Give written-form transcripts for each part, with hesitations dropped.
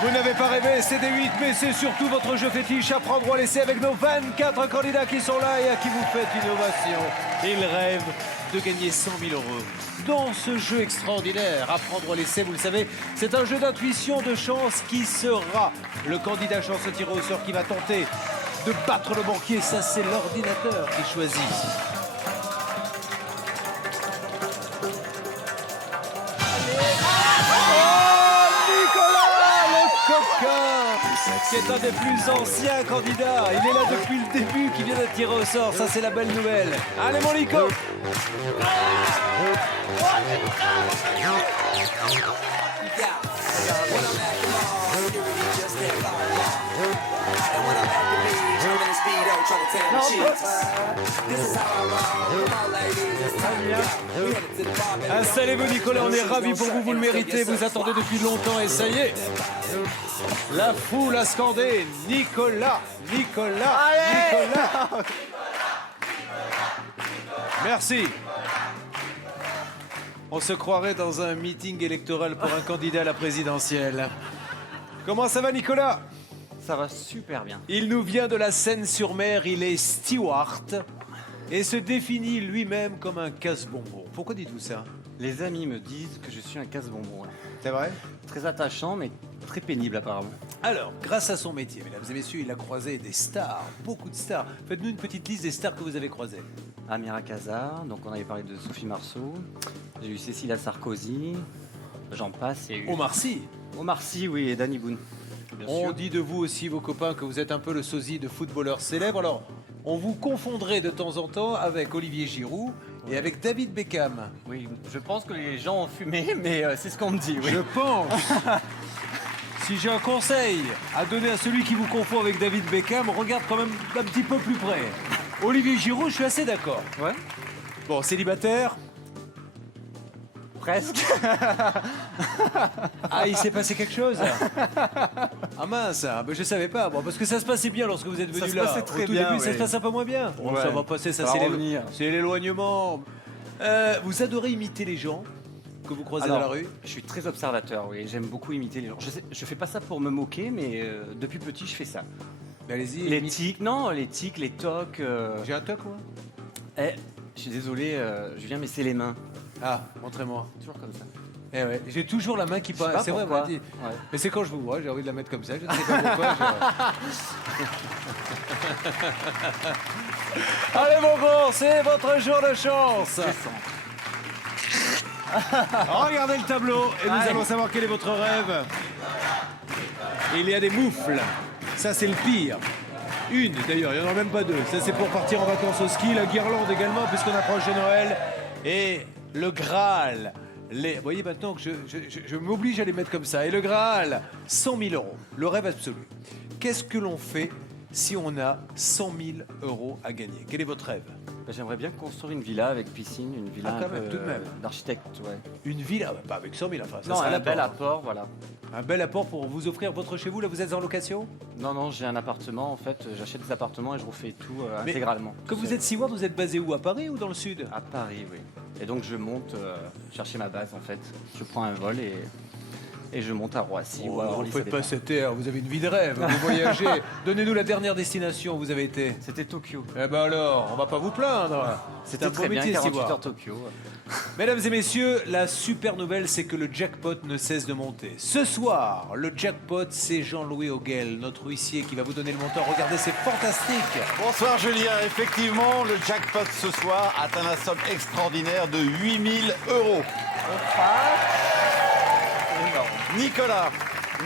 Vous n'avez pas rêvé, c'est des 8, mais c'est surtout votre jeu fétiche à prendre ou à laisser avec nos 24 candidats qui sont là et à qui vous faites une ovation. Ils rêvent de gagner 100 000 euros. Dans ce jeu extraordinaire, à prendre ou à laisser, vous le savez, c'est un jeu d'intuition, de chance. Qui sera le candidat chance tiré au sort qui va tenter de battre le banquier? Ça, c'est l'ordinateur qui choisit. Qui est un des plus anciens candidats. Il est là depuis le début, qui vient d'être tiré au sort. Ça, c'est la belle nouvelle. Allez, mon Nico. Installez-vous, Nicolas, on est ravis pour vous, vous le méritez, vous attendez depuis longtemps et ça y est. La foule a scandé Nicolas, Nicolas, Allez Nicolas. Merci. On se croirait dans un meeting électoral pour un candidat à la présidentielle. Comment ça va, Nicolas? Ça va super bien. Il nous vient de la Seine-sur-Mer, il est steward et se définit lui-même comme un casse-bonbon. Pourquoi dites-vous ça? Les amis me disent que je suis un casse-bonbon. C'est vrai? Très attachant, mais très pénible apparemment. Alors, grâce à son métier, mesdames et messieurs, il a croisé des stars, beaucoup de stars. Faites-nous une petite liste des stars que vous avez croisées. Amira Kazar, donc on avait parlé de Sophie Marceau. J'ai eu Cécilia Sarkozy. J'en passe. Il y a eu Omar Sy. Omar Sy, oui, et Danny Boone. On dit de vous aussi, vos copains, que vous êtes un peu le sosie de footballeurs célèbres. Alors, on vous confondrait de temps en temps avec Olivier Giroud et avec David Beckham. Oui, je pense que les gens ont fumé, mais c'est ce qu'on me dit. Oui. Je pense. Si j'ai un conseil à donner à celui qui vous confond avec David Beckham, regarde quand même un petit peu plus près. Olivier Giroud, je suis assez d'accord. Ouais. Bon, célibataire. Presque. Ah, il s'est passé quelque chose? Ah mince, ben, je savais pas. Bon, parce que ça se passait bien lorsque vous êtes venu se là. passait très Au tout bien, début, ça oui. se passe un peu moins bien. Bon, Ouais. ça va passer, ça Ça va c'est revenir. c'est l'éloignement. Vous adorez imiter les gens que vous croisez dans la rue? Je suis très observateur, oui. J'aime beaucoup imiter les gens. Je fais pas ça pour me moquer, mais depuis petit, je fais ça. Ben, allez-y. Les imite. tics, non, les tics, les tocs. J'ai un toc, moi? Je suis désolé, Julien, mais c'est les mains. Ah, montrez-moi. Toujours comme ça. Eh ouais, j'ai toujours la main qui Je sais passe. pas C'est vrai, pourquoi. vous l'avez dit. Ouais. Mais c'est quand je vous vois, j'ai envie de la mettre comme ça. Je ne sais pas pourquoi. Allez, mon grand, c'est votre jour de chance. Regardez le tableau et nous Allez. allons savoir quel est votre rêve. Il y a des moufles. Ça, c'est le pire. Une, d'ailleurs, il n'y en a même pas deux. Ça, c'est pour partir en vacances au ski. La guirlande également, puisqu'on approche de Noël. Et le Graal. Vous voyez maintenant que je m'oblige à les mettre comme ça. Et le Graal, 100 000 euros. Le rêve absolu. Qu'est-ce que l'on fait si on a 100 000 euros à gagner? Quel est votre rêve? J'aimerais bien construire une villa avec piscine, une villa Ah, quand même, tout de même. d'architecte, ouais. Une ville, ah bah, pas avec 100 000, enfin, ça Non, sera un l'apport. bel apport, voilà. Un bel apport pour vous offrir votre chez vous. Là, vous êtes en location? Non, j'ai un appartement, en fait, j'achète des appartements et je refais tout Mais intégralement. Quand vous êtes steward, vous êtes basé où? À Paris ou dans le sud? À Paris, oui. Et donc je monte chercher ma base, en fait. Je prends un vol et je monte à Roissy ou à Vous Orly, ne ça faites pas dépend. cette air, vous avez une vie de rêve, vous voyagez. Donnez-nous la dernière destination où vous avez été. C'était Tokyo. Eh ben alors, on va pas vous plaindre. C'est un C'était beau très bien, métier, 48 steward. heures Tokyo. Mesdames et messieurs, la super nouvelle, c'est que le jackpot ne cesse de monter. Ce soir, le jackpot, c'est Jean-Louis Auguel, notre huissier, qui va vous donner le montant. Regardez, c'est fantastique. Bonsoir Julien, effectivement, le jackpot ce soir atteint la somme extraordinaire de 8 000 euros.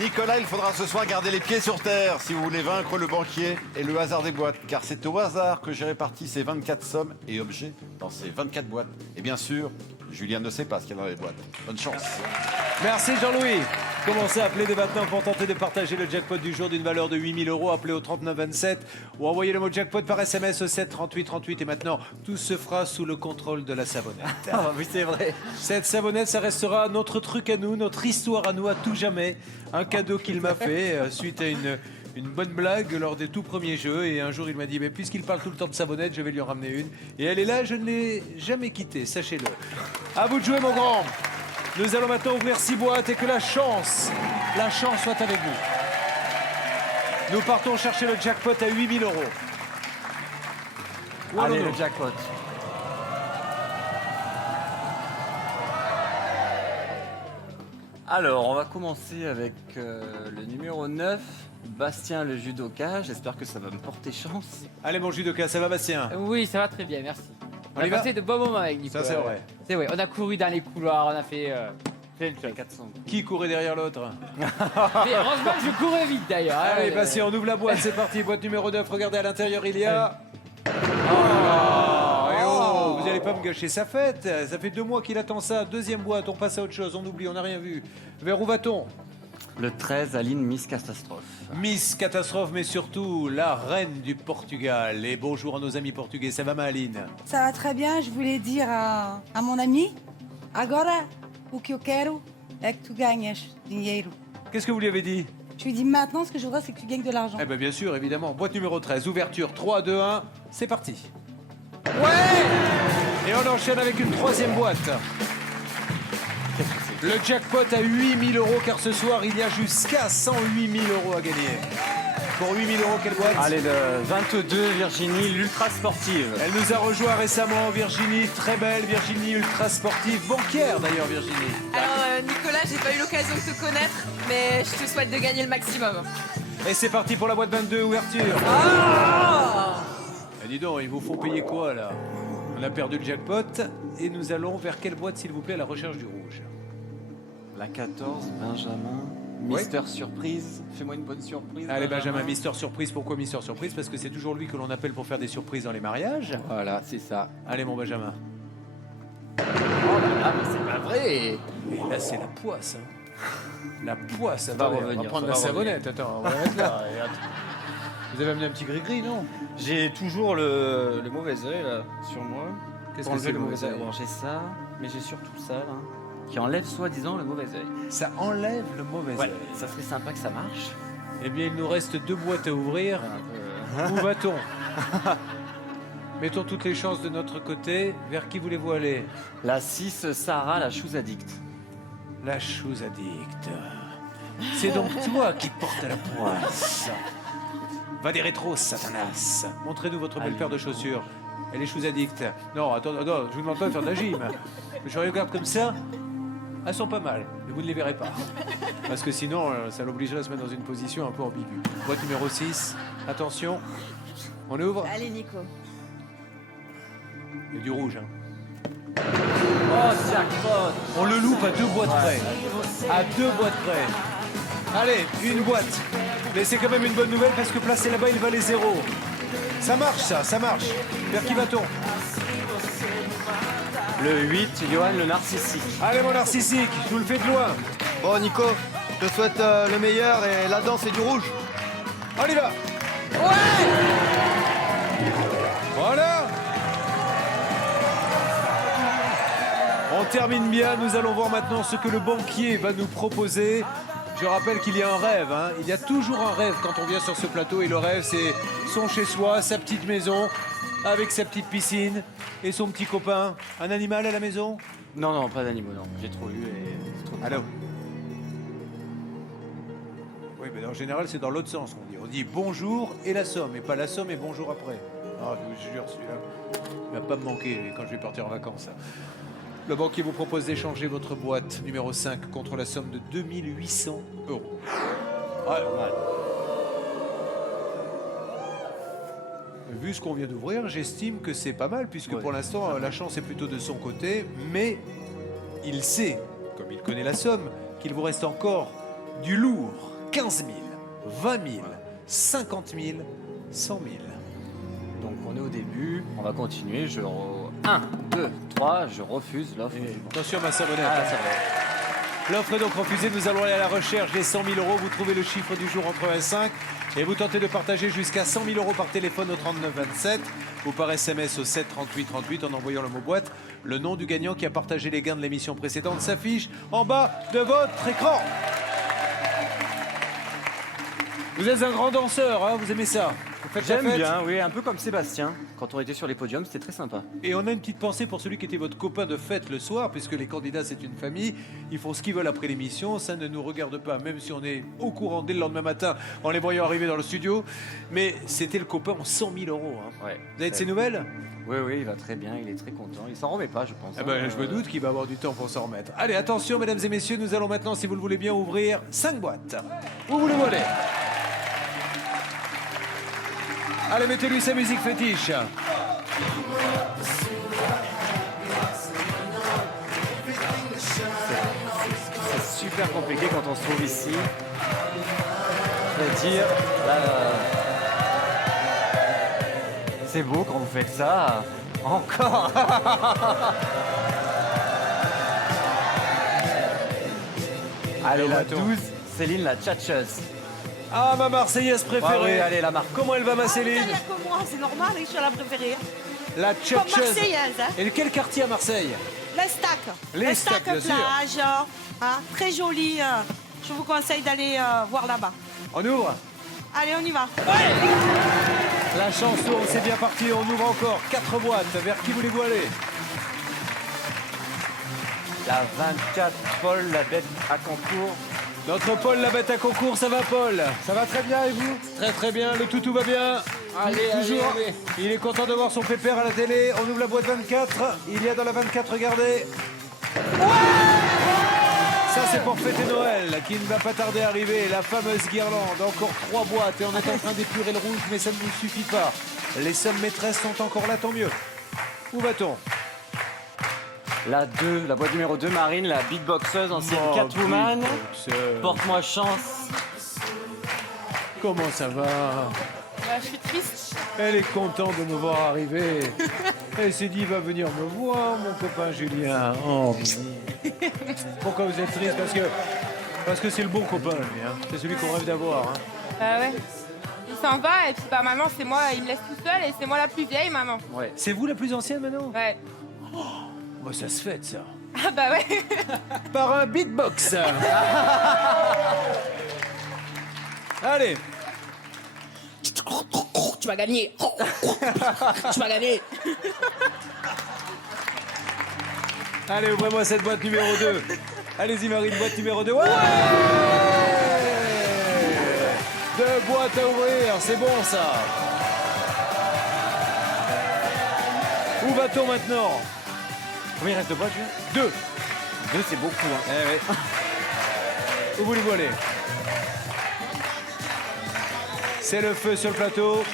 Nicolas, il faudra ce soir garder les pieds sur terre si vous voulez vaincre le banquier et le hasard des boîtes, car c'est au hasard que j'ai réparti ces 24 sommes et objets dans ces 24 boîtes. Et bien sûr, Julien ne sait pas ce qu'il y a dans les boîtes. Bonne chance. Merci Jean-Louis. Commencez à appeler dès maintenant pour tenter de partager le jackpot du jour d'une valeur de 8 000 euros. Appelez au 3927 ou envoyez le mot jackpot par SMS au 7 38 38. Et maintenant, tout se fera sous le contrôle de la savonnette. Ah oui, c'est vrai. Cette savonnette, ça restera notre truc à nous, notre histoire à nous à tout jamais. Un cadeau qu'il m'a fait suite à une bonne blague lors des tout premiers jeux. Et un jour, il m'a dit, mais puisqu'il parle tout le temps de savonnette, je vais lui en ramener une. Et elle est là, je ne l'ai jamais quittée, sachez-le. À vous de jouer, mon grand. Nous allons maintenant ouvrir 6 boîtes et que la chance soit avec vous. Nous partons chercher le jackpot à 8 000 €. Où Allez, allons-nous? le jackpot. Alors, on va commencer avec le numéro 9, Bastien le judoka. J'espère que ça va me porter chance. Allez, mon judoka, ça va, Bastien? Oui, ça va très bien, merci. On On y a va passé de bons moments avec Nico. Ça, c'est vrai. C'est vrai, on a couru dans les couloirs, on a fait plein de choses. 400. Qui courait derrière l'autre? Mais heureusement que je courais vite d'ailleurs. hein. Allez, Bastien, on ouvre la boîte, c'est parti. Boîte numéro 9, regardez à l'intérieur, il y a... Vous n'allez pas me gâcher sa fête. Ça fait 2 mois qu'il attend ça. Deuxième boîte, on passe à autre chose, on oublie, on n'a rien vu. Vers où va-t-on? Le 13, Aline Miss Catastrophe. Miss Catastrophe, mais surtout la reine du Portugal. Et bonjour à nos amis portugais, ça va ma Aline? Ça va très bien, je voulais dire à mon ami, agora o que eu quero é que tu ganhes dinheiro. Qu'est-ce que vous lui avez dit? Je lui dis maintenant, ce que je voudrais, c'est que tu gagnes de l'argent. Eh bien, bien sûr, évidemment. Boîte numéro 13, ouverture 3, 2, 1, c'est parti. Et on enchaîne avec une troisième boîte. Le jackpot à 8 000 € car ce soir, il y a jusqu'à 108 000 € à gagner. Pour 8 000 €, quelle boîte? Allez, le 22, Virginie, l'ultra sportive. Elle nous a rejoint récemment, Virginie, très belle, Virginie, ultra sportive, banquière d'ailleurs, Virginie. Alors Nicolas, j'ai pas eu l'occasion de te connaître, mais je te souhaite de gagner le maximum. Et c'est parti pour la boîte 22, ouverture. Oh Eh, dis donc, ils vous font payer quoi là? On a perdu le jackpot et nous allons vers quelle boîte, s'il vous plaît, à la recherche du rouge? La 14, Benjamin. Mister Surprise. Fais-moi une bonne surprise. Allez Benjamin, Mister Surprise, pourquoi Mister Surprise? Parce que c'est toujours lui que l'on appelle pour faire des surprises dans les mariages. Voilà, c'est ça. Allez mon Benjamin. Oh là là, mais c'est pas vrai. Et là c'est la poisse. Hein. La poisse, va attendez, on revenir, va prendre ça la va savonnette, attends, on va la mettre là. Et attends. Vous avez amené un petit gris-gris, non? J'ai toujours le mauvais œil là sur moi. Qu'est-ce Pour que enlever c'est le mauvais œil? œil? Bon, j'ai ça, mais j'ai surtout ça là, qui enlève soi-disant le mauvais œil. Ça enlève le mauvais Ouais, œil. ça serait sympa que ça marche. Eh bien, il nous reste 2 boîtes à ouvrir. Un peu, Où va-t-on? Mettons toutes les chances de notre côté. Vers qui voulez-vous aller? La 6, Sarah, la chose addict. La chose addict. C'est donc toi qui portes la poisse. Va des rétros, Satanas. Montrez-nous votre belle Allez. paire de chaussures. Elle est chose addict. Non, attends, je vous demande pas de faire de la gym. Je regarde comme ça. Elles sont pas mal, mais vous ne les verrez pas. Parce que sinon, ça l'obligerait à se mettre dans une position un peu ambiguë. Boîte numéro 6. Attention. On ouvre. Allez Nico. Il y a du rouge. Hein. Oh, jackpot! On le loupe à 2 boîtes près. À 2 boîtes près. Allez, une boîte. Mais c'est quand même une bonne nouvelle parce que placé là-bas, il valait 0. Ça marche, ça marche. Vers qui va-t-on? Le 8, Johan le narcissique. Allez, mon narcissique, je vous le fais de loin. Bon Nico, je te souhaite le meilleur et là-dedans c'est du rouge. On y va. Voilà. On termine bien. Nous allons voir maintenant ce que le banquier va nous proposer. Je rappelle qu'il y a un rêve. Hein. Il y a toujours un rêve quand on vient sur ce plateau. Et le rêve, c'est son chez-soi, sa petite maison, avec sa petite piscine et son petit copain. Un animal à la maison? Non, non, pas d'animaux, non. J'ai trop lu et c'est trop. Allô? Oui, mais en général, c'est dans l'autre sens qu'on dit. On dit bonjour et la somme, et pas la somme et bonjour après. Ah, je vous jure, celui-là, il va pas me manquer quand je vais partir en vacances. Le banquier vous propose d'échanger votre boîte numéro 5 contre la somme de 2 800 €. Ouais, mal. Vu ce qu'on vient d'ouvrir, j'estime que c'est pas mal, puisque pour l'instant, la chance est plutôt de son côté, mais il sait, comme il connaît la somme, qu'il vous reste encore du lourd. 15 000, 20 000, 50 000, 100 000. Donc on est au début, on va continuer. 1, 2, 3, je refuse l'offre. Attention ma savonnette. Ah, ça va. L'offre est donc refusée. Nous allons aller à la recherche des 100 000 €. Vous trouvez le chiffre du jour entre 1 et 5 et vous tentez de partager jusqu'à 100 000 € par téléphone au 39 27 ou par SMS au 7 38 38 en envoyant le mot boîte. Le nom du gagnant qui a partagé les gains de l'émission précédente s'affiche en bas de votre écran. Vous êtes un grand danseur, hein, vous aimez ça? faites la J'aime fête bien, oui, un peu comme Sébastien. Quand on était sur les podiums, c'était très sympa. Et on a une petite pensée pour celui qui était votre copain de fête le soir, puisque les candidats, c'est une famille. Ils font ce qu'ils veulent après l'émission. Ça ne nous regarde pas, même si on est au courant dès le lendemain matin en les voyant arriver dans le studio. Mais c'était le copain en 100 000 euros. Hein. Ouais. Vous avez de ses nouvelles? Oui, oui, il va très bien, il est très content. Il s'en remet pas, je pense. Eh ben, je me doute qu'il va avoir du temps pour s'en remettre. Allez, attention, mesdames et messieurs, nous allons maintenant, si vous le voulez bien, ouvrir 5 boîtes. Où vous le voulez? Allez, mettez-lui sa musique fétiche. C'est super compliqué quand on se trouve ici. Je vais dire, là, c'est beau quand vous faites ça. Encore. Allez, la 12, Céline, la tchatcheuse. Ah, ma Marseillaise préférée. Ah oui, allez, la marque. Comment elle va, ma Céline? Comme moi, c'est normal, je suis la préférée. La Comme tchatcheuse. marseillaise, hein. Et quel quartier à Marseille? L'Estac. L'Estac, bien sûr. plage, hein, très joli. Je vous conseille d'aller voir là-bas. On ouvre? Allez, on y va. La chance tourne, c'est bien parti. On ouvre encore 4 boîtes. Vers qui voulez-vous aller? La 24, Paul, la bête à concours. Notre Paul, la bête à concours, ça va, Paul? Ça va très bien et vous? Très très bien, le toutou va bien. Allez, Toujours. allez, allez. Il est content de voir son pépère à la télé. On ouvre la boîte 24. Il y a dans la 24, regardez. Ça, c'est pour fêter Noël, qui ne va pas tarder à arriver. La fameuse guirlande. Encore 3 boîtes et on est en train d'épurer le rouge, mais ça ne nous suffit pas. Les sommes maîtresses sont encore là, tant mieux. Où va-t-on? La 2, la boîte numéro 2, Marine, la beatboxeuse, ancienne Oh, Catwoman. beatboxer. Porte-moi chance. Comment ça va? Je suis triste. Elle est contente de me voir arriver. Elle s'est dit, va venir me voir, mon copain Julien. Oh. Pourquoi vous êtes triste? Parce que c'est le bon copain, lui. Hein. C'est celui qu'on rêve d'avoir. Hein. Ouais. Il s'en va et puis bah maman c'est moi, il me laisse tout seul et c'est moi la plus vieille maman. Ouais. C'est vous la plus ancienne maintenant? Ouais. Bah, ça se fête, ça. Ah bah ouais. Par un beatbox. Allez. Tu vas gagner. Tu vas gagner. Allez, ouvrez-moi cette boîte numéro 2. Allez-y, Marine, boîte numéro 2. Ouais! 2 boîtes à ouvrir, c'est bon, ça. Où va-t-on maintenant? Combien il reste de boîtes, Jules? 2. 2, c'est beaucoup. Hein. Eh ouais. Où voulez-vous aller? C'est le feu sur le plateau.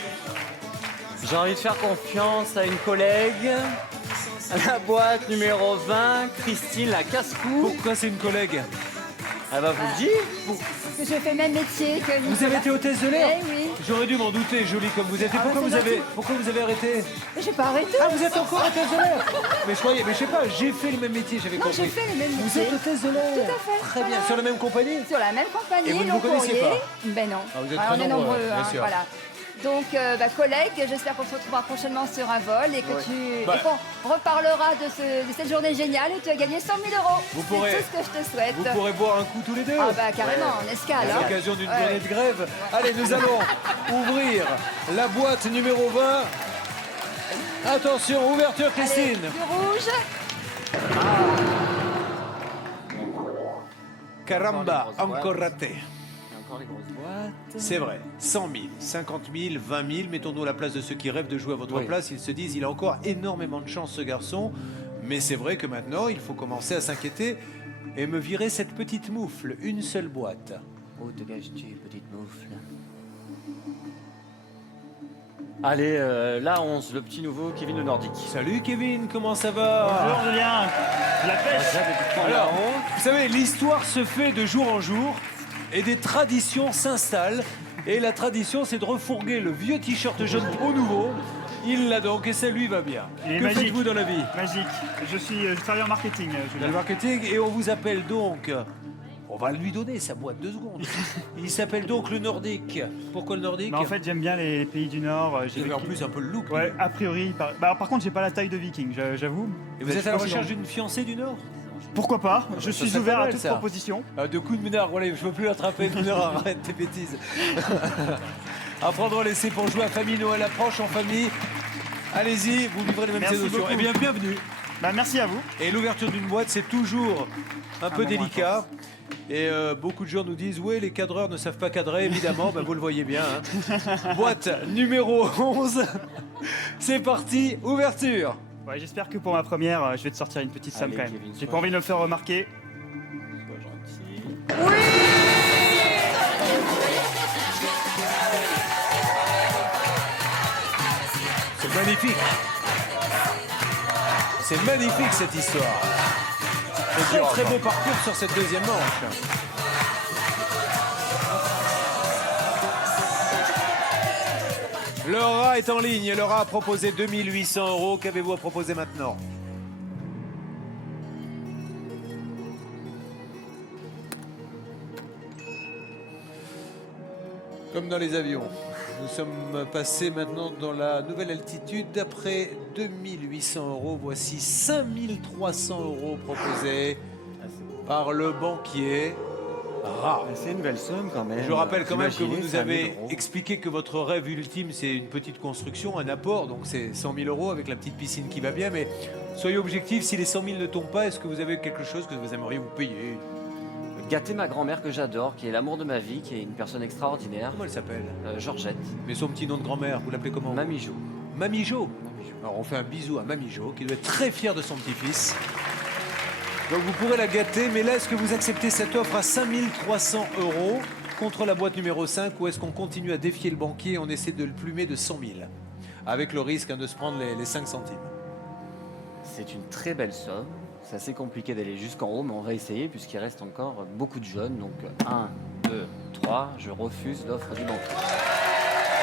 J'ai envie de faire confiance à une collègue. La boîte numéro 20, Christine, la casse-cou. Pourquoi c'est une collègue? Elle va vous le dire. Parce que je fais le même métier que Vous avez été hôtesse de l'air? Eh oui. J'aurais dû m'en douter, jolie comme vous êtes. Et Ah, pourquoi, c'est pourquoi vous avez arrêté? Mais j'ai pas arrêté. Ah, vous êtes encore hôtesse de l'air? Mais je croyais, mais je sais pas, j'ai fait le même métier, j'avais Non, compris. j'ai fait le même Vous métier. êtes hôtesse de l'air? Tout à fait. Très bien. Voilà. Sur la même compagnie? Sur la même compagnie, Et vous ne long vous connaissiez courrier. pas? Ben non. Ah, vous êtes Alors, très on est nombreux, nombreux, bien hein, sûr. voilà. Donc, collègue, j'espère qu'on se retrouvera prochainement sur un vol et que Bah. et qu'on reparlera de cette journée géniale où tu as gagné 100 000 euros. Vous pourrez- C'est tout ce que je te souhaite. Vous pourrez boire un coup tous les deux. Ah bah carrément, en escale. À hein. l'occasion d'une Ouais. journée de grève. Allez, nous allons ouvrir la boîte numéro 20. Attention, ouverture, Allez, Christine. du rouge. Caramba, Encore les grosses encore boîtes. raté. Il y a encore les grosses boîtes. C'est vrai, 100 000, 50 000, 20 000, mettons-nous à la place de ceux qui rêvent de jouer à votre Oui. place, ils se disent, il a encore énormément de chance ce garçon, mais c'est vrai que maintenant, il faut commencer à s'inquiéter et me virer cette petite moufle, une seule boîte. Où te caches-tu, petite moufle? Allez, la 11, le petit nouveau, Kevin le Nordique. Salut Kevin, comment ça va? Bonjour Julien, la pêche. Alors, vous savez, l'histoire se fait de jour en jour et des traditions s'installent. Et la tradition, c'est de refourguer le vieux t-shirt jaune au nouveau. Il l'a donc et ça lui va bien. Il est Que magique. faites-vous dans la vie? Magique. Je travaille en marketing, Dans Julien. le marketing et on vous appelle donc. On va lui donner sa boîte 2 secondes. Il s'appelle donc le Nordique. Pourquoi le Nordique? Bah, en fait, j'aime bien les pays du Nord. Vous avez en plus un peu le look. Ouais, a priori. Par contre, j'ai pas la taille de viking, j'avoue. Et vous êtes à la Je suis pas recherche sûr. d'une fiancée du Nord? Pourquoi pas? Je ça suis serait ouvert pas à mal, toute ça. proposition. De coups de menard, voilà, je ne peux plus l'attraper, menard, arrête tes bêtises. à prendre l'essai pour jouer à famille. Noël approche en famille. Allez-y, vous vivrez les mêmes Merci émotions. beaucoup. Eh bien, bienvenue. Bah, merci à vous. Et l'ouverture d'une boîte, c'est toujours un peu moment délicat. Et beaucoup de gens nous disent, oui, les cadreurs ne savent pas cadrer, évidemment. Vous le voyez bien. Hein. Boîte numéro 11. C'est parti, ouverture. Ouais, j'espère que pour ma première, je vais te sortir une petite somme Allez, quand même. Kevin, J'ai sois pas envie de me faire remarquer. Sois gentil. C'est magnifique. C'est magnifique cette histoire. Très très beau parcours sur cette deuxième manche. Laura est en ligne. Laura a proposé 2800 €. Qu'avez-vous à proposer maintenant? Comme dans les avions. Nous sommes passés maintenant dans la nouvelle altitude. D'après 2800 €, voici 5300 € proposés par le banquier Ra. C'est une belle somme quand même. Je rappelle quand même que vous Imaginez, nous 5 000 avez €. expliqué que votre rêve ultime, c'est une petite construction, un apport, donc c'est 100 000 € avec la petite piscine qui va bien. Mais soyez objectifs, si les 100 000 ne tombent pas, est-ce que vous avez quelque chose que vous aimeriez vous payer? Gâter ma grand-mère que j'adore, qui est l'amour de ma vie, qui est une personne extraordinaire, Comment elle s'appelle? Georgette, Mais son petit nom de grand-mère, vous l'appelez comment? Mamie Jo. Mamie Jo. Alors on fait un bisou à Mamie Jo, qui doit être très fière de son petit-fils. Donc vous pourrez la gâter, mais là, est-ce que vous acceptez cette offre à 5300 € contre la boîte numéro 5, ou est-ce qu'on continue à défier le banquier et on essaie de le plumer de 100 000, avec le risque de se prendre les 5 centimes? C'est une très belle somme. C'est assez compliqué d'aller jusqu'en haut, mais on va essayer puisqu'il reste encore beaucoup de jeunes. Donc 1, 2, 3, je refuse l'offre du banquier.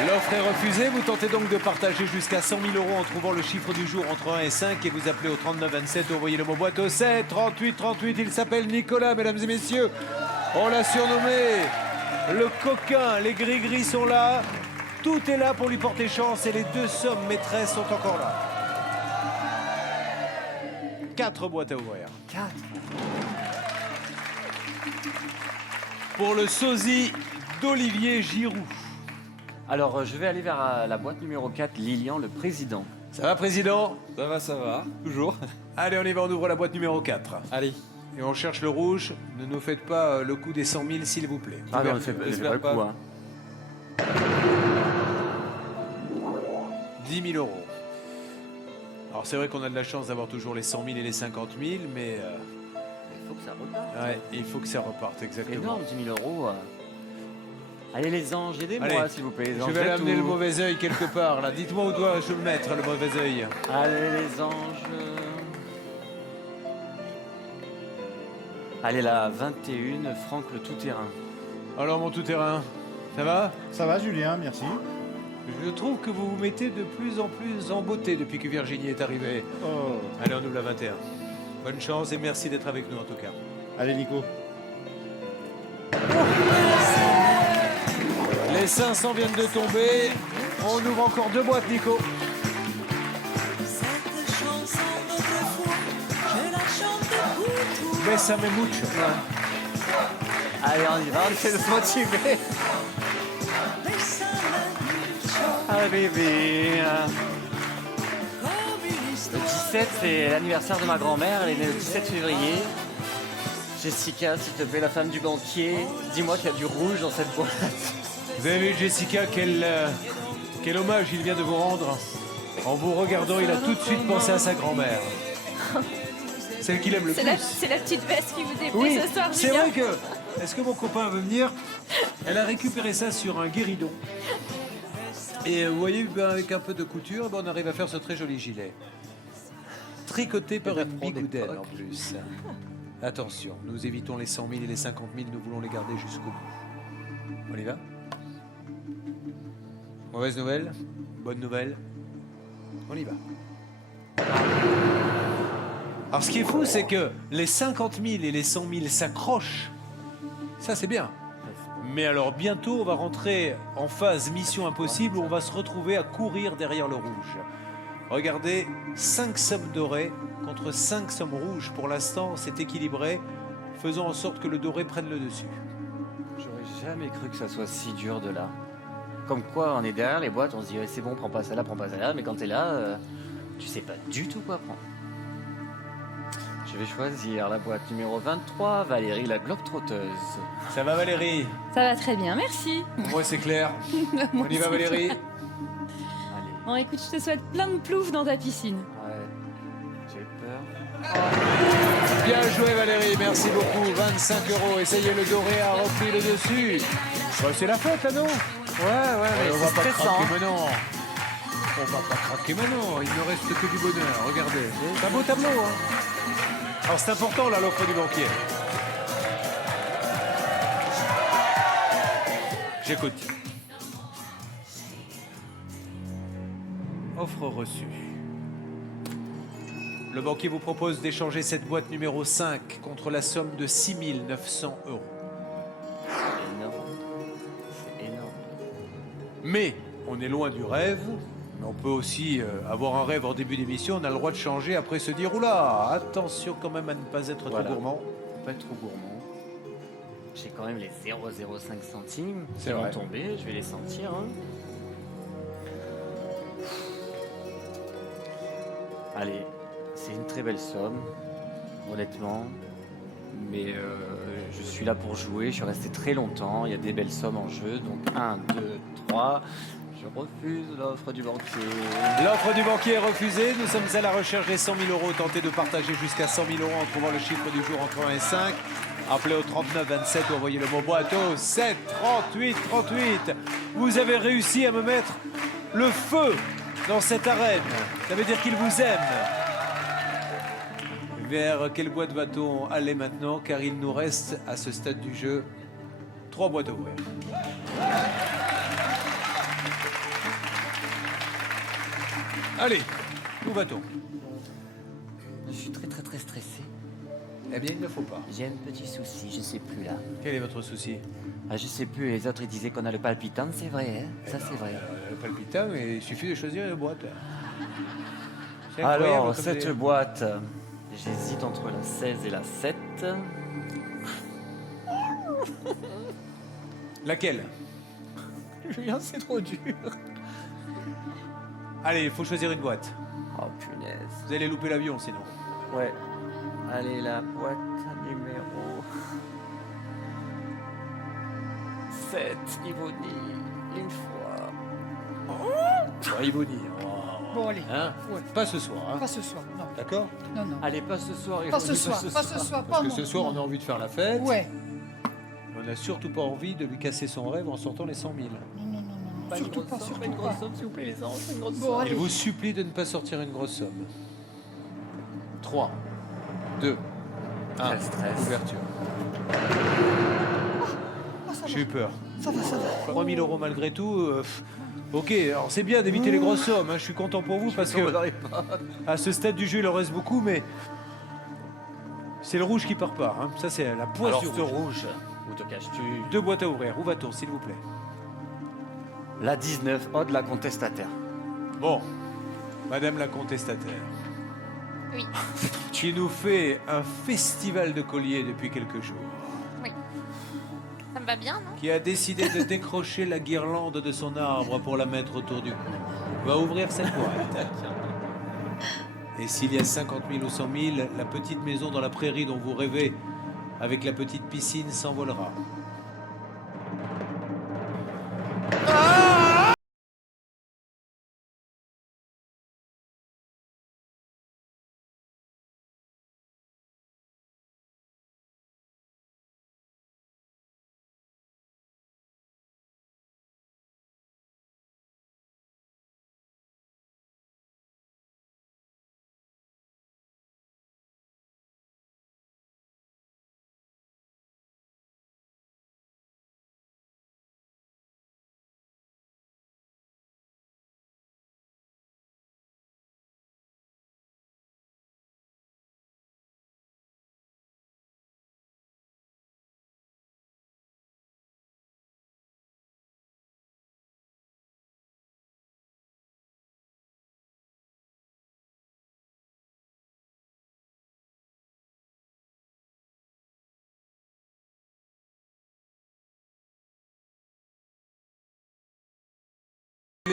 L'offre est refusée. Vous tentez donc de partager jusqu'à 100 000 € en trouvant le chiffre du jour entre 1 et 5 et vous appelez au 39 27 ou envoyez le mot boîte au 7 38 38. Il s'appelle Nicolas, mesdames et messieurs. On l'a surnommé le coquin. Les gris-gris sont là. Tout est là pour lui porter chance et les deux sommes maîtresses sont encore là. 4 boîtes à ouvrir. 4. Pour le sosie d'Olivier Giroud. Alors, je vais aller vers la boîte numéro 4, Lilian, le président. Ça va, président? Ça va, toujours. Allez, on y va, on ouvre la boîte numéro 4. Allez. Et on cherche le rouge. Ne nous faites pas le coup des 100 000, s'il vous plaît. Ah non, ne fais pas le coup, hein. 10 000 €. Alors, c'est vrai qu'on a de la chance d'avoir toujours les 100 000 et les 50 000, mais... Il faut que ça reparte. Ouais, il faut que ça reparte, exactement. Énorme, 10 000 €. Allez, les anges, aidez-moi, Allez, s'il vous plaît. Les je anges, vais aller faites amener tout. le mauvais œil quelque part, là. Dites-moi où dois-je le mettre, le mauvais œil. Allez, les anges. Allez, la 21, Franck, le tout-terrain. Alors, mon tout-terrain, ça va? Ça va, Julien, merci. Je trouve que vous vous mettez de plus en plus en beauté depuis que Virginie est arrivée. Oh. Allez, on ouvre la 21. Bonne chance et merci d'être avec nous, en tout cas. Allez, Nico. Les 500 viennent de tomber. On ouvre encore 2 boîtes, Nico. Bésame mucho. Allez, on y va, on essaie de se motiver. Ah, bébé. Le 17, c'est l'anniversaire de ma grand-mère. Elle est née le 17 février. Jessica, s'il te plaît, la femme du banquier, dis-moi qu'il y a du rouge dans cette boîte. Vous avez vu, Jessica, quel hommage il vient de vous rendre. En vous regardant, il a tout de suite pensé à sa grand-mère. Celle qu'il aime le plus. C'est la petite veste qui vous déplaît Oui, ce soir, c'est Julien. vrai que... Est-ce que mon copain veut venir? Elle a récupéré ça sur un guéridon. Et vous voyez, ben, avec un peu de couture, ben, on arrive à faire ce très joli gilet. Tricoté par une bigoudelle en plus. Attention, nous évitons les 100 000 et les 50 000, nous voulons les garder jusqu'au bout. On y va? Mauvaise nouvelle? Bonne nouvelle? On y va. Alors ce qui est fou, c'est que les 50 000 et les 100 000 s'accrochent. Ça, c'est bien. Mais alors bientôt, on va rentrer en phase mission impossible où on va se retrouver à courir derrière le rouge. Regardez, 5 sommes dorées contre 5 sommes rouges. Pour l'instant, c'est équilibré, faisant en sorte que le doré prenne le dessus. J'aurais jamais cru que ça soit si dur de là. Comme quoi, on est derrière les boîtes, on se dit ouais, c'est bon, prends pas celle-là, mais quand t'es là, tu sais pas du tout quoi prendre. Je vais choisir la boîte numéro 23, Valérie la globe-trotteuse. Ça va Valérie? Ça va très bien, merci. Moi c'est clair. Moi On y va aussi. Valérie? Allez, Bon, écoute, je te souhaite plein de ploufs dans ta piscine. ouais, j'ai peur. Bien joué Valérie, merci beaucoup. 25 €. Essayez le doré a repris le dessus. Bah, c'est la fête là non? Ouais, mais On va c'est pas stressant. craquer maintenant. On va pas craquer maintenant. Il ne reste que du bonheur. Regardez. C'est un beau tableau. Hein. Alors c'est important là l'offre du banquier. J'écoute. Offre reçue. Le banquier vous propose d'échanger cette boîte numéro 5 contre la somme de 6 900 €. C'est énorme. C'est énorme. Mais on est loin du rêve. Mais on peut aussi avoir un rêve en début d'émission. On a le droit de changer après se dire oula, attention quand même à ne pas être Voilà. trop gourmand. Faut pas être trop gourmand. J'ai quand même les 0,05 centimes C'est qui vont vrai. tomber, je vais les sentir. Hein. Allez, c'est une très belle somme, honnêtement. Mais je suis là pour jouer, je suis resté très longtemps, il y a des belles sommes en jeu. Donc 1, 2, 3, je refuse l'offre du banquier. L'offre du banquier est refusée. Nous sommes à la recherche des 100 000 €. Tentez de partager jusqu'à 100 000 € en trouvant le chiffre du jour entre 1 et 5. Appelez au 39 27 ou envoyez le mot boîte au 7 38 38. Vous avez réussi à me mettre le feu dans cette arène. Ça veut dire qu'il vous aime. Vers quelle boîte va-t-on aller maintenant? Car il nous reste à ce stade du jeu 3 boîtes à ouvrir. Allez, où va-t-on? Je suis très stressé. Eh bien, il ne faut pas. J'ai un petit souci, je sais plus là. Quel est votre souci? Ah, je sais plus, les autres ils disaient qu'on a le palpitant, c'est vrai, hein ça c'est vrai. Le palpitant, et il suffit de choisir une boîte. C'est incroyable Alors, comme cette des- boîte, j'hésite entre la 16 et la 7. Laquelle? Julien, c'est trop dur. Allez, il faut choisir une boîte. Oh punaise. Vous allez louper l'avion sinon. Ouais. Allez, la boîte numéro 7, Yvonne, une fois. Oh, Yvonne. Bon, allez. Hein? Ouais. Pas ce soir, hein? Pas ce soir, non. D'accord? Non, non. Allez, pas ce soir. Pas ce Yvonne, soir, pas ce soir, pas Parce que non, ce soir, non. on a envie de faire la fête. Ouais. On n'a surtout pas envie de lui casser son rêve en sortant les 100 000. Pas Surtout une pas, grosse somme, surtout pas une grosse pas. somme, s'il vous plaît, les anges, pas une grosse Bon, somme. allez. Il vous supplie de ne pas sortir une grosse somme. 3, 2, 1. Quel stress. Ouverture. Ah, ça J'ai eu peur. va, ça va. 3 000 € malgré tout. Ok, alors c'est bien d'éviter les grosses sommes. Hein. Je suis content pour vous parce que à ce stade du jeu, il en reste beaucoup, mais c'est le rouge qui part pas. Hein. Ça, c'est la poisse Alors, du ce rouge. rouge, où te caches-tu? 2 boîtes à ouvrir. Où va-t-on, s'il vous plaît? La 19, Ode la contestataire. Bon, Madame la contestataire. Oui. Qui nous fait un festival de colliers depuis quelques jours. Oui. Ça me va bien, non? Qui a décidé de décrocher la guirlande de son arbre pour la mettre autour du cou. Va ouvrir cette boîte. Et s'il y a 50 000 ou 100 000, la petite maison dans la prairie dont vous rêvez, avec la petite piscine, s'envolera.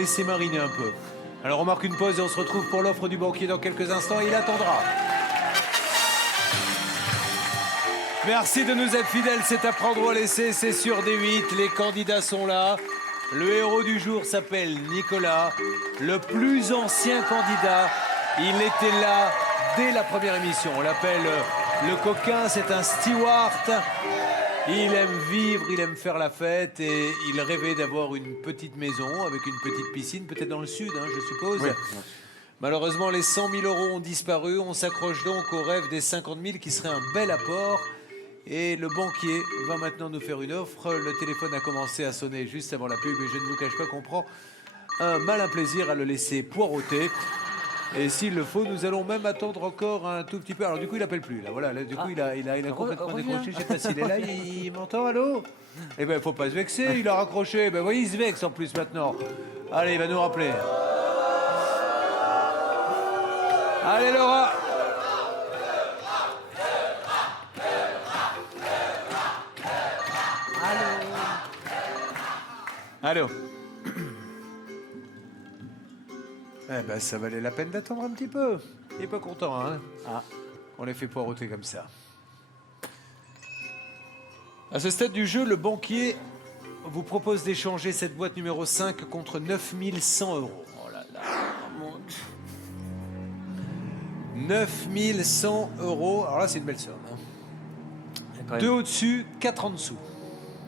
laisser mariner un peu. Alors on marque une pause et on se retrouve pour l'offre du banquier dans quelques instants. Il attendra. Merci de nous être fidèles, c'est à prendre ou à laisser, c'est sur D8, les candidats sont là. Le héros du jour s'appelle Nicolas, le plus ancien candidat. Il était là dès la première émission. On l'appelle le coquin, c'est un steward. Il aime vivre, il aime faire la fête et il rêvait d'avoir une petite maison avec une petite piscine, peut-être dans le sud, je suppose. Oui. Malheureusement, les 100 000 € ont disparu. On s'accroche donc au rêve des 50 000 qui serait un bel apport. Et le banquier va maintenant nous faire une offre. Le téléphone a commencé à sonner juste avant la pub et je ne vous cache pas qu'on prend un malin plaisir à le laisser poireauter. Et s'il le faut, nous allons même attendre encore un tout petit peu. Alors du coup, il appelle plus. Là, voilà. Là, du coup, il a complètement décroché. Je sais pas s'il est là. Il m'entend, allô? Eh ben, faut pas se vexer. Il a raccroché. Ben, voyez, il se vexe en plus maintenant. Allez, il va nous rappeler. Allez, Laura. Allô. Eh ben, ça valait la peine d'attendre un petit peu. Il est pas content, hein? Ah, on les fait poireauter comme ça. À ce stade du jeu, le banquier vous propose d'échanger cette boîte numéro 5 contre 9 100 €. Oh là là, mon Dieu. 9 100 €. Alors là, c'est une belle somme. Hein. 2 au-dessus, 4 en dessous.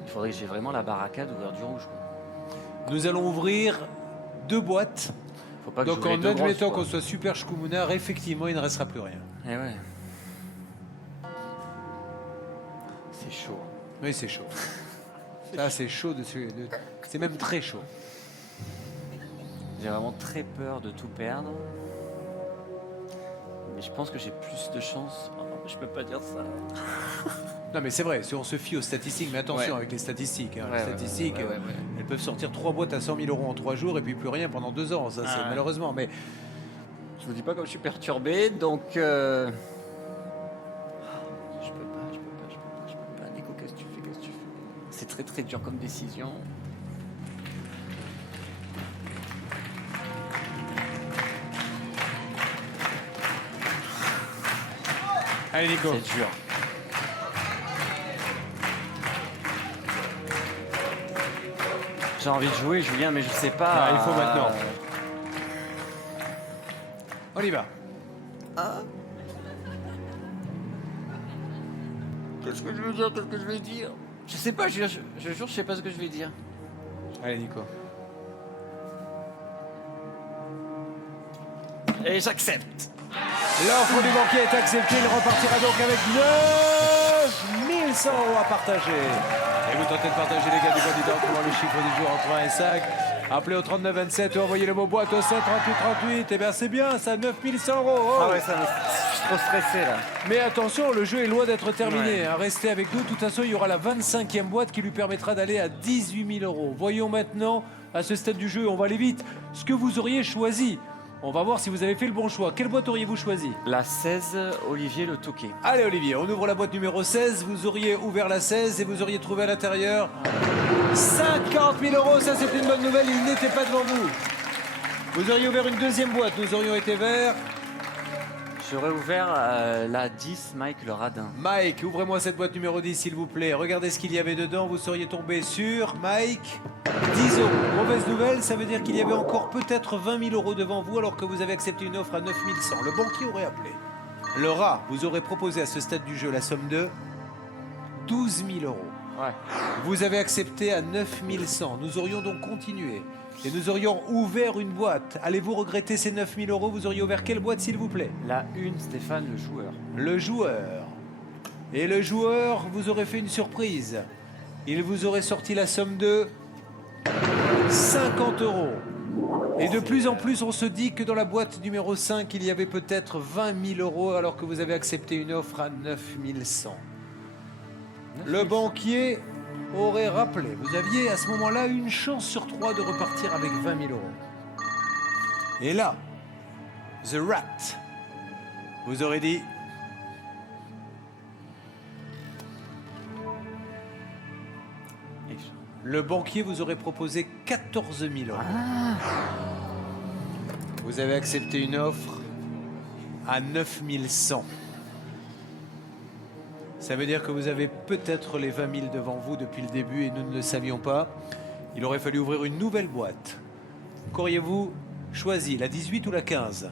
Il faudrait que j'ai vraiment la barricade ouvert du rouge. Quoi. Nous allons ouvrir 2 boîtes. Faut pas que donc en admettant qu'on soit super schkoumounard, effectivement, il ne restera plus rien. Eh ouais. C'est chaud. Oui, c'est chaud. Là, c'est chaud dessus. C'est même très chaud. J'ai vraiment très peur de tout perdre. Mais je pense que j'ai plus de chance. Oh, je peux pas dire ça. Non, mais c'est vrai, si on se fie aux statistiques, mais attention avec les statistiques. Hein, les statistiques, elles peuvent sortir 3 boîtes à 100 000 € en 3 jours et puis plus rien pendant 2 ans. Ça, c'est malheureusement. Mais je vous dis pas comme je suis perturbé, donc. Je peux pas. Nico, qu'est-ce que tu fais? C'est très très dur comme décision. Allez, Nico. C'est dur. J'ai envie de jouer, Julien, mais je sais pas. Il faut maintenant. On y va. Qu'est-ce que je veux dire? Je sais pas, je jure, je sais pas ce que je vais dire. Allez, Nico. Et j'accepte. L'offre du banquier est acceptée. Il repartira donc avec 9 100 € à partager. Et vous tentez de partager les gars du candidat en trouvant le chiffre du jour entre 1 et 5. Appelez au 39 27 ou envoyez le mot boîte au 7 38 38. Eh bien, c'est bien, ça, 9 100 €. Oh. Ah ouais, ça je suis trop stressé là. Mais attention, le jeu est loin d'être terminé. Hein. Restez avec nous. De toute façon, il y aura la 25e boîte qui lui permettra d'aller à 18 000 €. Voyons maintenant, à ce stade du jeu, on va aller vite, ce que vous auriez choisi. On va voir si vous avez fait le bon choix. Quelle boîte auriez-vous choisi? La 16, Olivier Le Touquet. Allez Olivier, on ouvre la boîte numéro 16. Vous auriez ouvert la 16 et vous auriez trouvé à l'intérieur 50 000 €. Ça, c'est une bonne nouvelle. Il n'était pas devant vous. Vous auriez ouvert une deuxième boîte. Nous aurions été verts. J'aurais ouvert la 10, Mike Le Radin. Mike, ouvrez-moi cette boîte numéro 10, s'il vous plaît. Regardez ce qu'il y avait dedans. Vous seriez tombé sur, Mike, 10 €. Mauvaise nouvelle, ça veut dire qu'il y avait encore peut-être 20 000 € devant vous alors que vous avez accepté une offre à 9 100. Le banquier aurait appelé. Le rat vous aurait proposé à ce stade du jeu la somme de 12 000 €. Ouais. Vous avez accepté à 9 100. Nous aurions donc continué. Et nous aurions ouvert une boîte. Allez-vous regretter ces 9 000 €? Vous auriez ouvert quelle boîte, s'il vous plaît? La 1, Stéphane, le joueur. Le joueur. Et le joueur vous aurait fait une surprise. Il vous aurait sorti la somme de 50 €. Et de plus en plus, on se dit que dans la boîte numéro 5, il y avait peut-être 20 000 € alors que vous avez accepté une offre à 9 100. Le banquier aurait rappelé. Vous aviez à ce moment-là une chance sur 3 de repartir avec 20 000 €. Et là, The Rat vous aurait dit Le banquier vous aurait proposé 14 000 €. Vous avez accepté une offre à 9 100. Ça veut dire que vous avez peut-être les 20 000 devant vous depuis le début et nous ne le savions pas. Il aurait fallu ouvrir une nouvelle boîte. Qu'auriez-vous choisi, la 18 ou la 15?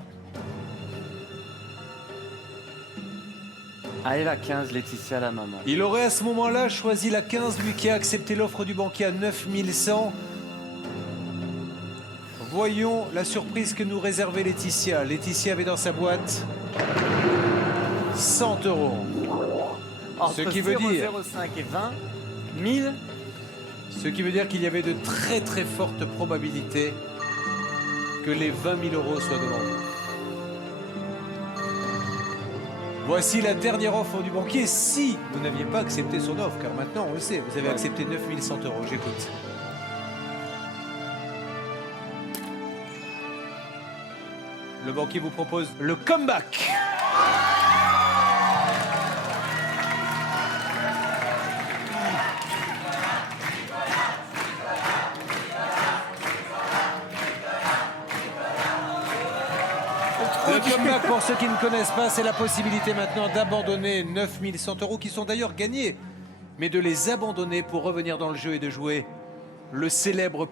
Allez, la 15, Laetitia, la maman. Il aurait à ce moment-là choisi la 15, lui qui a accepté l'offre du banquier à 9 100. Voyons la surprise que nous réservait Laetitia. Laetitia avait dans sa boîte 100 €. Ce qui veut dire 0,05 et 20 000. Ce qui veut dire qu'il y avait de très très fortes probabilités que les 20 000 € soient devant vous. Voici la dernière offre du banquier, si vous n'aviez pas accepté son offre, car maintenant on le sait, vous avez accepté 9 100 €. J'écoute. Le banquier vous propose le comeback. Le comeback, pour ceux qui ne connaissent pas, c'est la possibilité maintenant d'abandonner 9 100 € qui sont d'ailleurs gagnés, mais de les abandonner pour revenir dans le jeu et de jouer le célèbre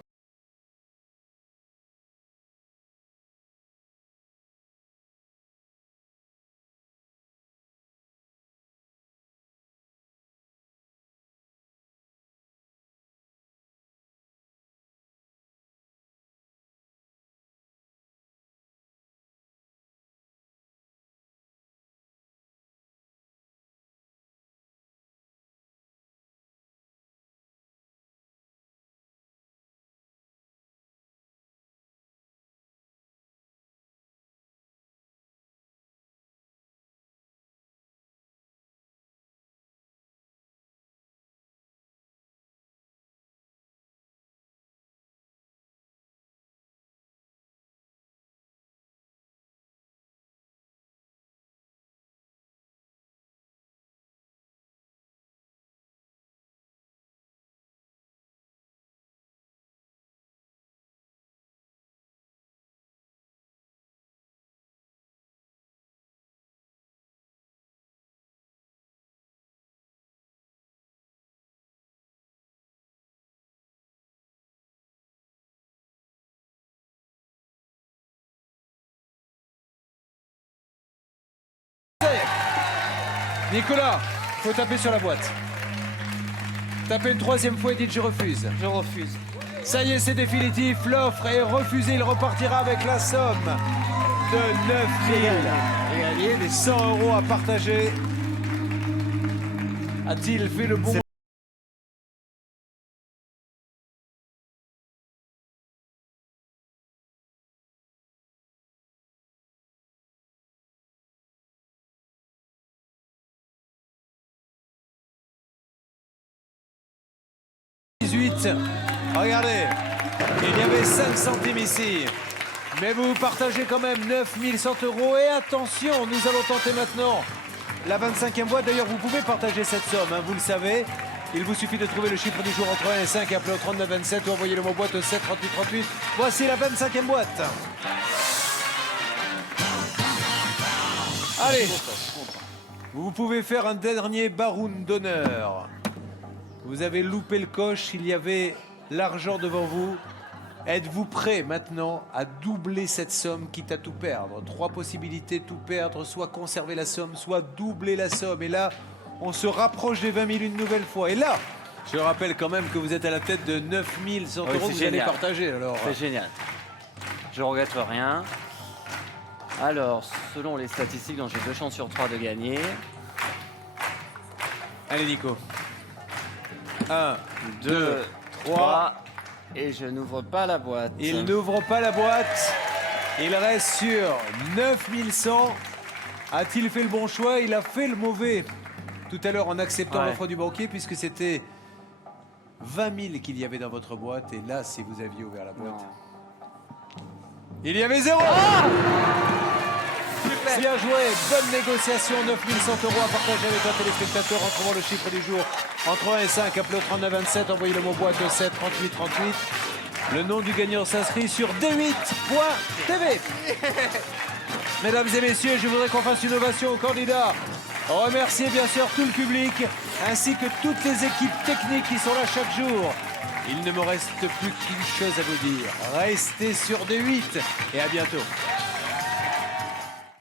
Nicolas, faut taper sur la boîte. Tapez une troisième fois et dites je refuse. Je refuse. Ça y est, c'est définitif. L'offre est refusée. Il repartira avec la somme de 9 100 € à partager. A-t-il fait le bon... Regardez, il y avait 5 centimes ici. Mais vous partagez quand même 9 100 €. Et attention, nous allons tenter maintenant la 25e boîte. D'ailleurs, vous pouvez partager cette somme, hein, vous le savez. Il vous suffit de trouver le chiffre du jour entre 1 et 5 et appeler au 39 27 ou envoyer le mot boîte au 7 38 38. Voici la 25e boîte. Allez, vous pouvez faire un dernier baroun d'honneur. Vous avez loupé le coche, il y avait l'argent devant vous. Êtes-vous prêt maintenant à doubler cette somme, quitte à tout perdre? 3 possibilités, tout perdre, soit conserver la somme, soit doubler la somme. Et là, on se rapproche des 20 000 une nouvelle fois. Et là, je rappelle quand même que vous êtes à la tête de 9 100 € que vous allez partager. Alors, c'est génial. Je regrette rien. Alors, selon les statistiques, donc j'ai 2 chances sur 3 de gagner. Allez, Nico. 1, 2, 3. Et je n'ouvre pas la boîte. Il n'ouvre pas la boîte. Il reste sur 9 100. A-t-il fait le bon choix? Il a fait le mauvais tout à l'heure en acceptant l'offre du banquier, puisque c'était 20 000 qu'il y avait dans votre boîte. Et là, si vous aviez ouvert la boîte, il y avait 0. Bien joué, bonne négociation, 9100 € à partager avec un téléspectateur. Retrouvons le chiffre du jour entre 1 et 5. Appelez au 39 27, envoyez le mot boîte au 7 38 38. Le nom du gagnant s'inscrit sur d8.tv. Mesdames et messieurs, je voudrais qu'on fasse une ovation aux candidats. Remercier bien sûr tout le public, ainsi que toutes les équipes techniques qui sont là chaque jour. Il ne me reste plus qu'une chose à vous dire. Restez sur D8 et à bientôt.